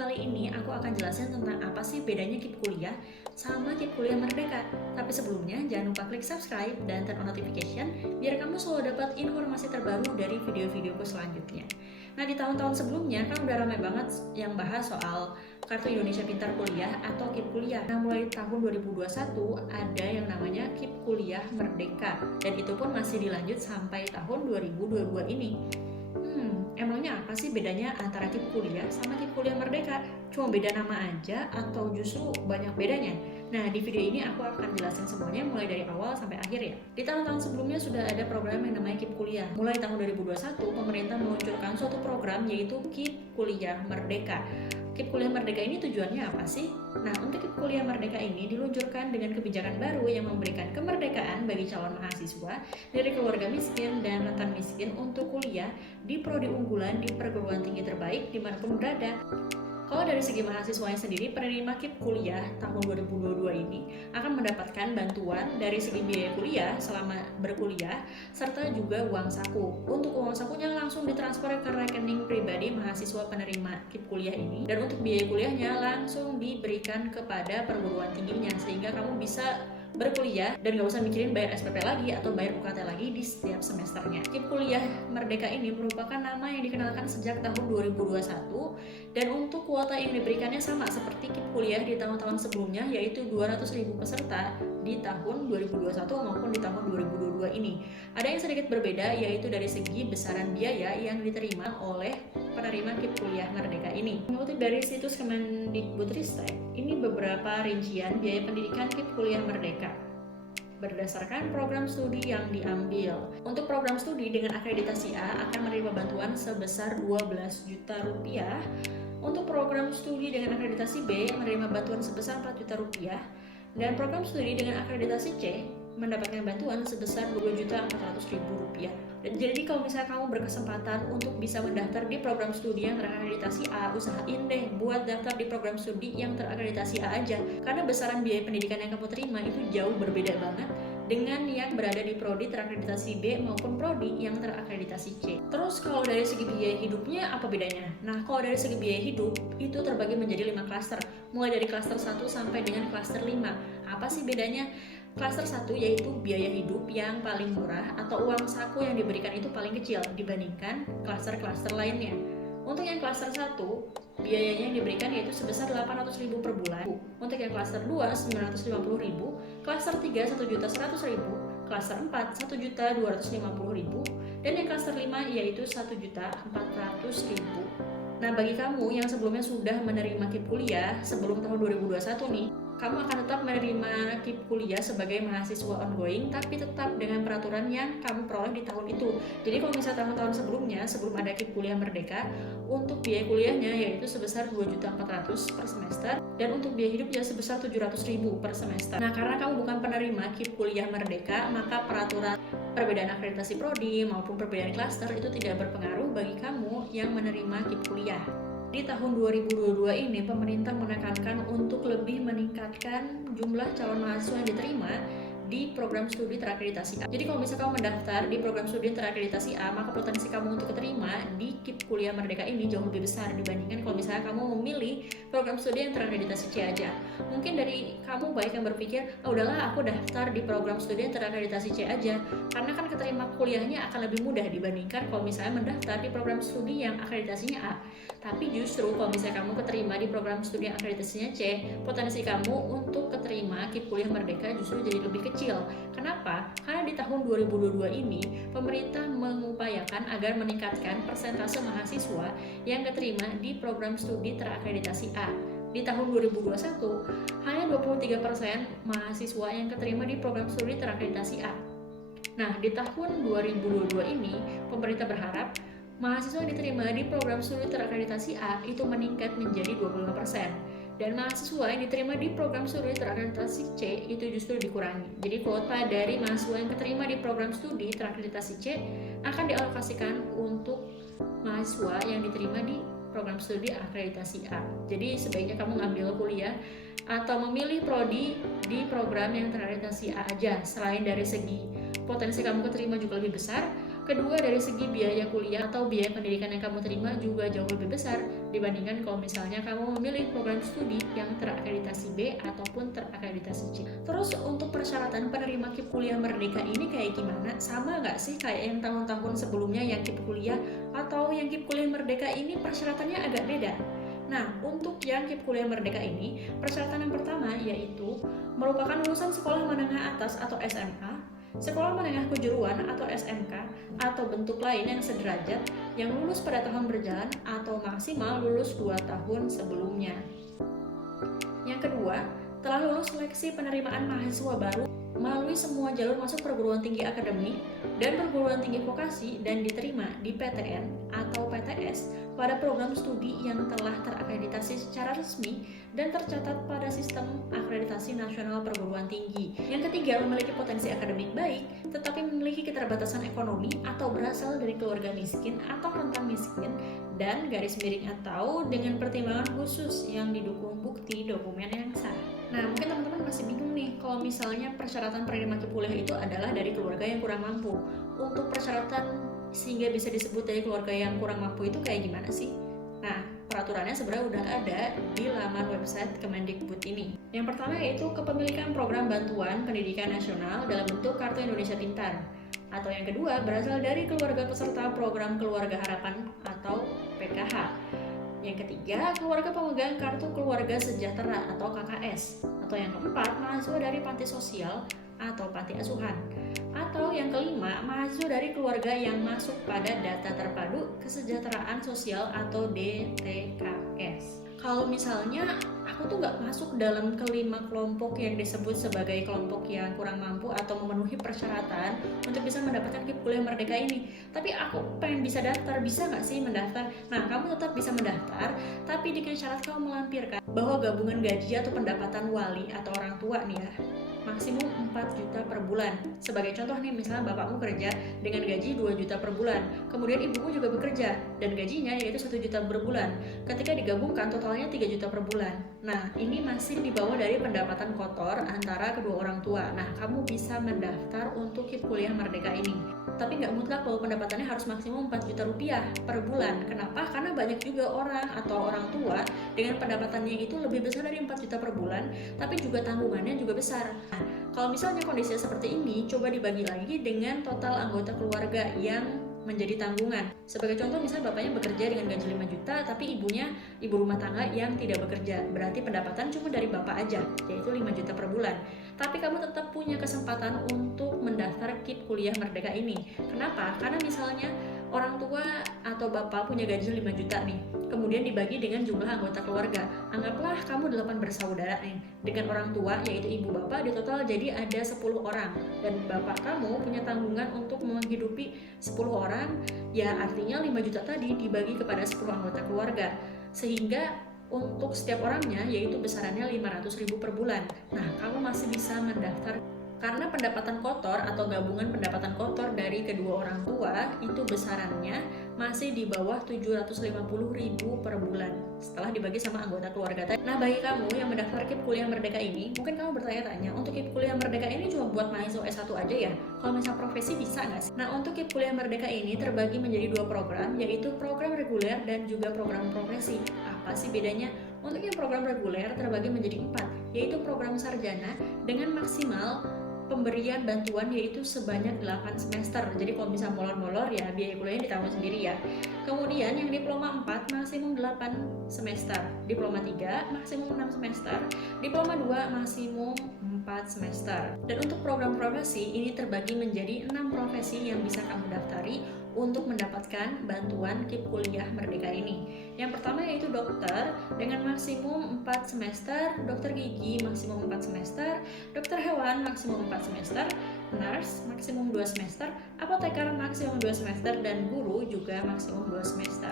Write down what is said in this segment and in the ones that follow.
kali ini aku akan jelasin tentang apa sih bedanya KIP kuliah sama KIP kuliah merdeka. Tapi sebelumnya jangan lupa klik subscribe dan turn on notification biar kamu selalu dapat informasi terbaru dari video-videoku selanjutnya. Nah, di tahun-tahun sebelumnya kan udah ramai banget yang bahas soal Kartu Indonesia Pintar Kuliah atau KIP kuliah. Nah, mulai tahun 2021 ada yang namanya KIP kuliah merdeka dan itu pun masih dilanjut sampai tahun 2022 ini. Emangnya apa sih bedanya antara KIP kuliah sama KIP kuliah merdeka? Cuma beda nama aja atau justru banyak bedanya? Nah, di video ini aku akan jelasin semuanya mulai dari awal sampai akhir ya. Di tahun-tahun sebelumnya sudah ada program yang namanya KIP kuliah. Mulai tahun 2021, pemerintah meluncurkan suatu program yaitu KIP kuliah merdeka. KIP kuliah merdeka ini tujuannya apa sih? Nah, untuk KIP kuliah merdeka ini diluncurkan dengan kebijakan baru yang memberikan kemerdekaan bagi calon mahasiswa dari keluarga miskin dan rentan miskin untuk kuliah di prodi unggulan di perguruan tinggi terbaik dimanapun berada. Kalau dari segi mahasiswanya sendiri, penerima KIP kuliah tahun 2022 ini akan mendapatkan bantuan dari segi biaya kuliah selama berkuliah, serta juga uang saku. Untuk uang sakunya langsung ditransfer ke rekening pribadi mahasiswa penerima KIP kuliah ini, dan untuk biaya kuliahnya langsung diberikan kepada perguruan tingginya, sehingga kamu bisa berkuliah dan gak usah mikirin bayar SPP lagi atau bayar UKT lagi di setiap semesternya. KIP kuliah merdeka ini merupakan nama yang dikenalkan sejak tahun 2021 dan untuk kuota yang diberikannya sama seperti KIP kuliah di tahun-tahun sebelumnya, yaitu 200.000 peserta di tahun 2021 maupun di tahun 2022 ini. Ada yang sedikit berbeda, yaitu dari segi besaran biaya yang diterima oleh penerima KIP kuliah merdeka ini. Mengutip dari situs Kemendikbudristek, ini beberapa rincian biaya pendidikan KIP kuliah merdeka berdasarkan program studi yang diambil. Untuk program studi dengan akreditasi A akan menerima bantuan sebesar 12 juta rupiah. Untuk program studi dengan akreditasi B menerima bantuan sebesar 4 juta rupiah. Dan program studi dengan akreditasi C mendapatkan bantuan sebesar 2.400.000 rupiah. Dan jadi kalau misalnya kamu berkesempatan untuk bisa mendaftar di program studi yang terakreditasi A, usahain deh buat daftar di program studi yang terakreditasi A aja, karena besaran biaya pendidikan yang kamu terima itu jauh berbeda banget dengan yang berada di prodi terakreditasi B maupun prodi yang terakreditasi C. Terus kalau dari segi biaya hidupnya apa bedanya? Nah, kalau dari segi biaya hidup itu terbagi menjadi 5 klaster, mulai dari klaster 1 sampai dengan klaster 5. Apa sih bedanya? Klaster 1 yaitu biaya hidup yang paling murah atau uang saku yang diberikan itu paling kecil dibandingkan klaster-klaster lainnya. Untuk yang klaster 1, biayanya yang diberikan yaitu sebesar 800.000 per bulan. Untuk yang klaster 2, 950.000, klaster 3, 1.100.000, klaster 4, 1.250.000, dan yang klaster 5 yaitu 1.400.000. Nah, bagi kamu yang sebelumnya sudah menerima KIP kuliah sebelum tahun 2021 nih, kamu akan tetap menerima KIP kuliah sebagai mahasiswa ongoing, tapi tetap dengan peraturan yang kamu peroleh di tahun itu. Jadi kalau misalnya tahun-tahun sebelumnya, sebelum ada KIP kuliah merdeka, untuk biaya kuliahnya yaitu sebesar 2.400.000 per semester, dan untuk biaya hidupnya sebesar 700.000 per semester. Nah, karena kamu bukan penerima KIP kuliah merdeka, maka peraturan perbedaan akreditasi prodi maupun perbedaan klaster itu tidak berpengaruh bagi kamu yang menerima KIP kuliah. Di tahun 2022 ini, pemerintah menekankan untuk lebih meningkatkan jumlah calon mahasiswa yang diterima di program studi terakreditasi A. Jadi kalau misalnya kamu mendaftar di program studi terakreditasi A, maka potensi kamu untuk keterima di KIP kuliah merdeka ini jauh lebih besar dibandingkan kalau misalnya kamu memilih program studi yang terakreditasi C aja. Mungkin dari kamu baik yang berpikir, udahlah aku daftar di program studi yang terakreditasi C aja, karena kan keterima kuliahnya akan lebih mudah dibandingkan kalau misalnya mendaftar di program studi yang akreditasinya A. Tapi justru kalau misalnya kamu keterima di program studi yang akreditasinya C, potensi kamu untuk keterima KIP kuliah merdeka justru jadi lebih kecil. Kenapa? Karena di tahun 2022 ini, pemerintah mengupayakan agar meningkatkan persentase mahasiswa yang keterima di program studi terakreditasi A. Di tahun 2021, hanya 23% mahasiswa yang keterima di program studi terakreditasi A. Nah, di tahun 2022 ini, pemerintah berharap mahasiswa yang diterima di program studi terakreditasi A itu meningkat menjadi 25%. Dan mahasiswa yang diterima di program studi terakreditasi C itu justru dikurangi. Jadi kuota dari mahasiswa yang diterima di program studi terakreditasi C akan dialokasikan untuk mahasiswa yang diterima di program studi akreditasi A. Jadi sebaiknya kamu ngambil kuliah atau memilih prodi di program yang terakreditasi A aja. Selain dari segi potensi kamu keterima juga lebih besar, Kedua, dari segi biaya kuliah atau biaya pendidikan yang kamu terima juga jauh lebih besar dibandingkan kalau misalnya kamu memilih program studi yang terakreditasi B ataupun terakreditasi C. Terus untuk persyaratan penerima KIP Kuliah Merdeka ini kayak gimana? Sama nggak sih kayak yang tahun-tahun sebelumnya yang KIP Kuliah, atau yang KIP Kuliah Merdeka ini persyaratannya agak beda? Nah, untuk yang KIP Kuliah Merdeka ini, persyaratan yang pertama yaitu merupakan lulusan sekolah menengah atas atau SMA, sekolah menengah kejuruan atau SMK, atau bentuk lain yang sederajat yang lulus pada tahun berjalan atau maksimal lulus 2 tahun sebelumnya. Yang kedua, telah lulus seleksi penerimaan mahasiswa baru melalui semua jalur masuk perguruan tinggi akademik dan perguruan tinggi vokasi dan diterima di PTN atau PTS pada program studi yang telah terakreditasi secara resmi dan tercatat pada sistem akreditasi nasional perguruan tinggi. Yang ketiga, memiliki potensi akademik baik tetapi memiliki keterbatasan ekonomi atau berasal dari keluarga miskin atau rentan miskin dan garis miring atau dengan pertimbangan khusus yang didukung bukti dokumen yang sah. Nah, mungkin teman-teman masih bingung nih kalau misalnya persyaratan penerima KIP Kuliah itu adalah dari keluarga yang kurang mampu. Untuk persyaratan sehingga bisa disebut dari keluarga yang kurang mampu itu kayak gimana sih? Nah, peraturannya sebenarnya udah ada di laman website Kemendikbud ini. Yang pertama yaitu kepemilikan program bantuan pendidikan nasional dalam bentuk Kartu Indonesia Pintar. Atau yang kedua, berasal dari keluarga peserta program Keluarga Harapan atau PKH. Yang ketiga, keluarga pemegang Kartu Keluarga Sejahtera atau KKS. Atau yang keempat, mahasiswa dari panti sosial atau panti asuhan. Atau yang kelima, mahasiswa dari keluarga yang masuk pada Data Terpadu Kesejahteraan Sosial atau DTKS. Kalau misalnya aku tuh nggak masuk dalam kelima kelompok yang disebut sebagai kelompok yang kurang mampu atau memenuhi persyaratan untuk bisa mendapatkan KIP Kuliah Merdeka ini, tapi aku pengen bisa daftar, bisa nggak sih mendaftar? Nah, kamu tetap bisa mendaftar, tapi dengan syarat kamu melampirkan bahwa gabungan gaji atau pendapatan wali atau orang tua nih ya, maksimum 4 juta per bulan. Sebagai contoh nih, misalnya bapakmu kerja dengan gaji 2 juta per bulan, kemudian ibumu juga bekerja dan gajinya yaitu 1 juta per bulan. Ketika digabungkan totalnya 3 juta per bulan. Nah, ini masih di bawah dari pendapatan kotor antara kedua orang tua. Nah, kamu bisa mendaftar untuk KIP Kuliah Merdeka ini. Tapi nggak mutlak bahwa pendapatannya harus maksimum 4 juta rupiah per bulan. Kenapa? Karena banyak juga orang atau orang tua dengan pendapatannya itu lebih besar dari 4 juta per bulan, tapi juga tanggungannya juga besar. Nah, kalau misalnya kondisinya seperti ini, coba dibagi lagi dengan total anggota keluarga yang menjadi tanggungan. Sebagai contoh, misalnya bapaknya bekerja dengan gaji 5 juta, tapi ibunya ibu rumah tangga yang tidak bekerja. Berarti pendapatan cuma dari bapak aja, yaitu 5 juta per bulan. Tapi kamu tetap punya kesempatan untuk mendaftar KIP Kuliah Merdeka ini. Kenapa? Karena misalnya orang tua atau bapak punya gaji 5 juta nih, kemudian dibagi dengan jumlah anggota keluarga. Anggaplah kamu 8 bersaudara nih, dengan orang tua yaitu ibu bapak di total jadi ada 10 orang, dan bapak kamu punya tanggungan untuk menghidupi 10 orang, ya artinya 5 juta tadi dibagi kepada 10 anggota keluarga, sehingga untuk setiap orangnya yaitu besarannya 500.000 per bulan. Nah, kamu masih bisa mendaftar karena pendapatan kotor atau gabungan pendapatan kotor dari kedua orang tua itu besarannya masih di bawah 750.000 per bulan setelah dibagi sama anggota keluarga tadi. Nah, bagi kamu yang mendaftar KIP Kuliah Merdeka ini, mungkin kamu bertanya-tanya, untuk KIP Kuliah Merdeka ini cuma buat mahasiswa S1 aja ya? Kalau misal profesi bisa nggak sih? Nah, untuk KIP Kuliah Merdeka ini terbagi menjadi 2 program, yaitu program reguler dan juga program profesi. Apa sih bedanya? Untuk yang program reguler terbagi menjadi 4, yaitu program sarjana dengan maksimal pemberian bantuan yaitu sebanyak 8 semester. Jadi kalau bisa molor-molor ya biaya kuliahnya ditanggung sendiri ya. Kemudian yang diploma 4 maksimum 8 semester, diploma 3 maksimum 6 semester, diploma 2 maksimum 4 semester. Dan untuk program profesi ini terbagi menjadi 6 profesi yang bisa kamu daftari untuk mendapatkan bantuan KIP Kuliah Merdeka ini. Yang pertama yaitu dokter dengan maksimum 4 semester, dokter gigi maksimum 4 semester, dokter hewan maksimum 4 semester, nurse maksimum 2 semester, apoteker maksimum 2 semester, dan guru juga maksimum 2 semester.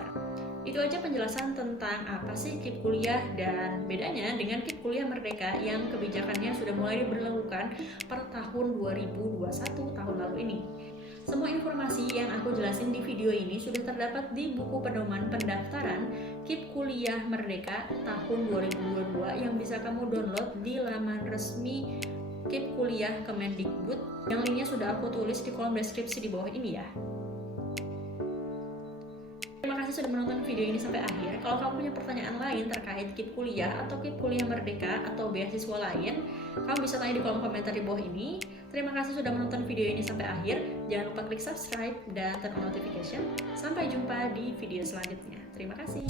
Itu aja penjelasan tentang apa sih KIP Kuliah dan bedanya dengan KIP Kuliah Merdeka yang kebijakannya sudah mulai diberlakukan per tahun 2021 tahun lalu ini. Semua informasi yang aku jelasin di video ini sudah terdapat di buku pedoman pendaftaran KIP Kuliah Merdeka tahun 2022 yang bisa kamu download di laman resmi KIP Kuliah Kemendikbud, yang linknya sudah aku tulis di kolom deskripsi di bawah ini ya. kasih sudah menonton video ini sampai akhir. Kalau kamu punya pertanyaan lain terkait KIP kuliah atau KIP kuliah merdeka atau beasiswa lain, kamu bisa tanya di kolom komentar di bawah ini. Terima kasih sudah menonton video ini sampai akhir. Jangan lupa klik subscribe dan turn on notification. Sampai jumpa di video selanjutnya. Terima kasih.